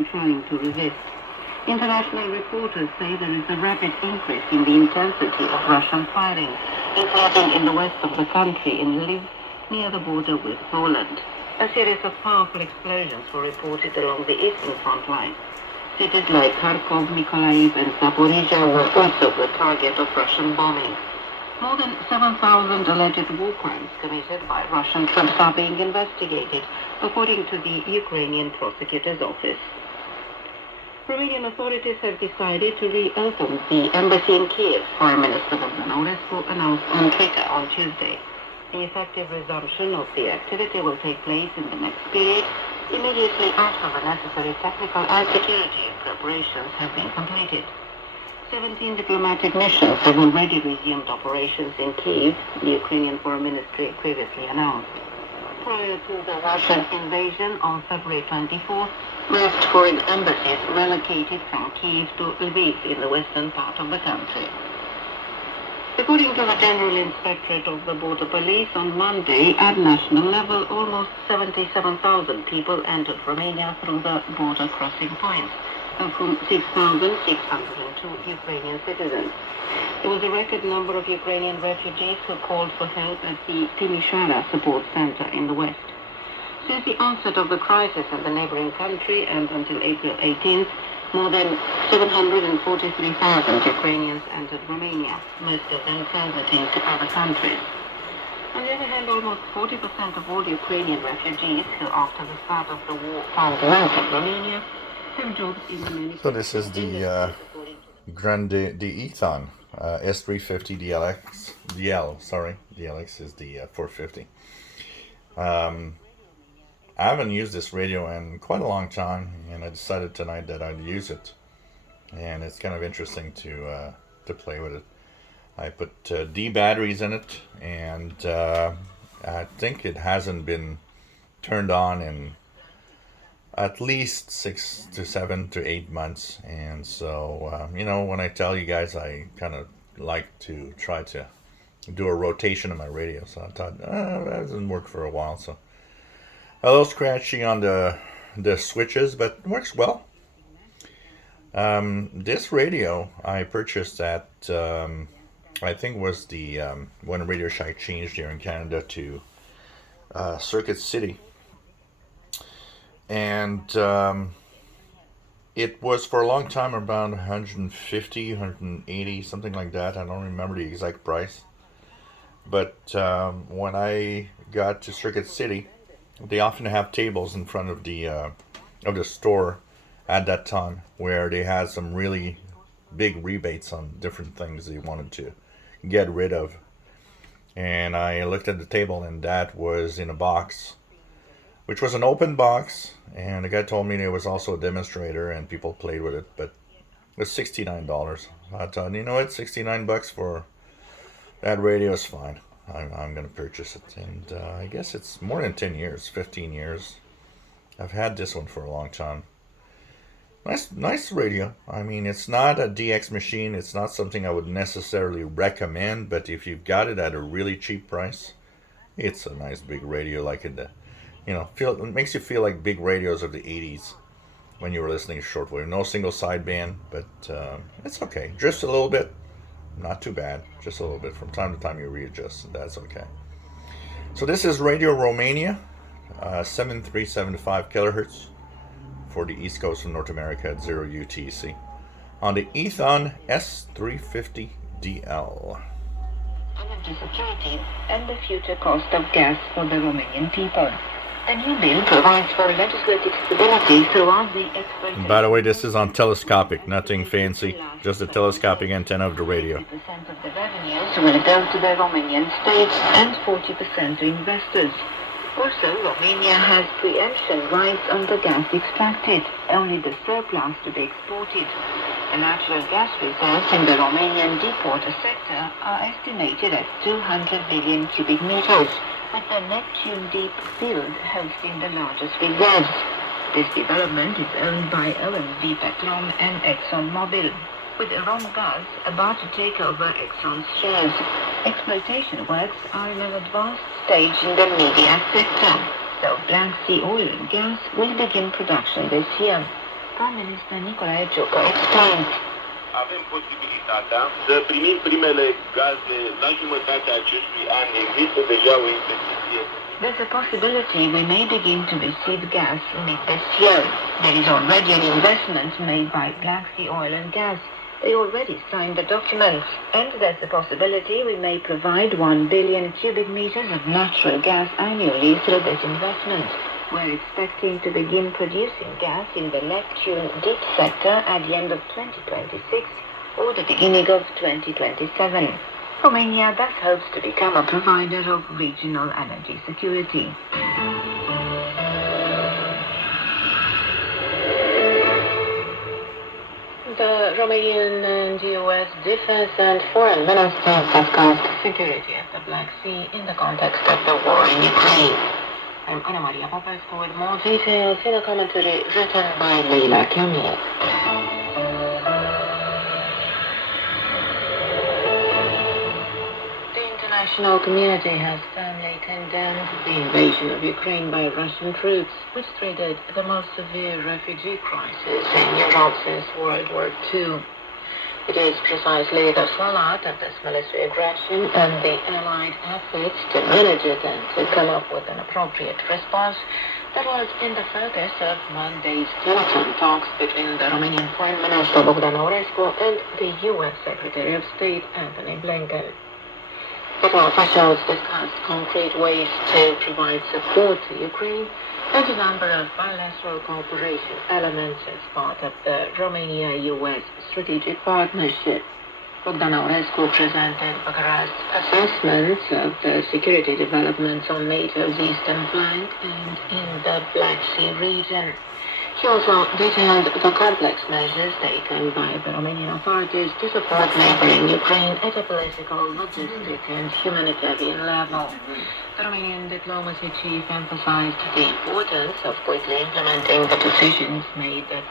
are trying to resist. International reporters say there is a rapid increase in the intensity of Russian firing, including in the west of the country in Lviv, near the border with Poland. A series of powerful explosions were reported along the eastern front line. Cities like Kharkov, Mykolaiv and Zaporizhia were also the target of Russian bombing. More than 7,000 alleged war crimes committed by Russian troops are being investigated, according to the Ukrainian prosecutor's office. Romanian authorities have decided to reopen the embassy in Kiev, Foreign Minister Bogdanovscu announced on Twitter on Tuesday. The effective resumption of the activity will take place in the next period, immediately after the necessary technical and security preparations have been completed. 17 diplomatic missions have already resumed operations in Kyiv, the Ukrainian Foreign Ministry previously announced. Prior to the Russian invasion on February 24th, most foreign embassies relocated from Kyiv to Lviv in the western part of the country. According to the General Inspectorate of the Border Police, on Monday, at national level, almost 77,000 people entered Romania through the border crossing points, of whom 6,602 Ukrainian citizens. There was a record number of Ukrainian refugees who called for help at the Timișoara Support Center in the west. Since the onset of the crisis in the neighboring country and until April 18th, more than 743,000 Ukrainians entered Romania, most of them transiting to other countries. On the other hand, almost 40% of all Ukrainian refugees who, after the start of the war, found out of Romania have jobs in the manufacturing. So this is the Eton S350DL. DLX is the 450. I haven't used this radio in quite a long time, and I decided tonight that I'd use it. And it's kind of interesting to play with it. I put D batteries in it, and I think it hasn't been turned on in at least 6 to 7 to 8 months. And so, when I tell you guys, I kind of like to try to do a rotation of my radio. So I thought, that hasn't worked for a while, so. A little scratchy on the switches, but it works well. This radio I purchased at, I think was the when Radio Shack changed here in Canada to Circuit City. And it was for a long time around 150, 180, something like that. I don't remember the exact price. But when I got to Circuit City, they often have tables in front of the store at that time where they had some really big rebates on different things they wanted to get rid of. And I looked at the table, and that was in a box, which was an open box. And the guy told me there was also a demonstrator and people played with it, but it was $69. I thought, you know what, $69 for that radio is fine. I'm going to purchase it, and I guess it's more than 10 years, 15 years. I've had this one for a long time. Nice radio. I mean, it's not a DX machine. It's not something I would necessarily recommend, but if you've got it at a really cheap price, it's a nice big radio. Like it makes you feel like big radios of the 80s when you were listening to shortwave. No single sideband, but it's okay. Drifts a little bit. Not too bad, just a little bit. From time to time you readjust, and that's okay. So this is Radio Romania, 7375 kHz for the East Coast of North America at 0 UTC on the Eton S350DL. Energy security and the future cost of gas for the Romanian people. The new bill provides for legislative stability throughout the exploitation. By the way, this is on Telescopic, nothing fancy, just the telescopic antenna of the radio. 50% of the revenues will go to the Romanian state and 40% to investors. Also, Romania has preemption rights on the gas extracted, only the surplus to be exported. The natural gas reserves in the Romanian deepwater sector are estimated at 200 billion cubic meters, with the Neptune Deep field hosting the largest reserves. This development is owned by OMV Petrom and ExxonMobil, with Romgaz about to take over Exxon's shares. Exploitation works are in an advanced stage in the media sector, so Black Sea oil and gas will begin production this year. Prime Minister Nicolae Ciucă explained. Avem posibilitatea să primim primele gaze la jumătatea acestui an. Există deja o investiție. There's a possibility we may begin to receive gas mid this year. There is already an investment made by Black Sea Oil and Gas. They already signed the documents. And there's the possibility we may provide 1 billion cubic meters of natural gas annually through this investment. We're expecting to begin producing gas in the Neptune deep sector at the end of 2026 or the beginning of 2027. Romania thus hopes to become a provider of regional energy security. The Romanian and US defense and foreign ministers discussed security of the Black Sea in the context of the war in Ukraine. I'm Ana Maria Popescu with more details in a commentary written by Leila Kamil. The international community has firmly condemned the invasion of Ukraine by Russian troops, which triggered the most severe refugee crisis in Europe since World War II. It is precisely the fallout of this military aggression and the Allied efforts to manage it and to come up with an appropriate response that was in the focus of Monday's telephone talks between the Romanian Foreign Minister Bogdan Aurescu and the U.S. Secretary of State Antony Blinken. Federal officials discussed concrete ways to provide support to Ukraine and a number of bilateral cooperation elements as part of the Romania-US strategic partnership. Bogdan Aurescu presented Bucharest's assessments of the security developments on NATO's eastern flank and in the Black Sea region. He also detailed the complex measures taken by the Romanian authorities to support neighboring Ukraine at a political, logistic and humanitarian level. The Romanian diplomacy chief emphasized the importance of quickly implementing the decisions made at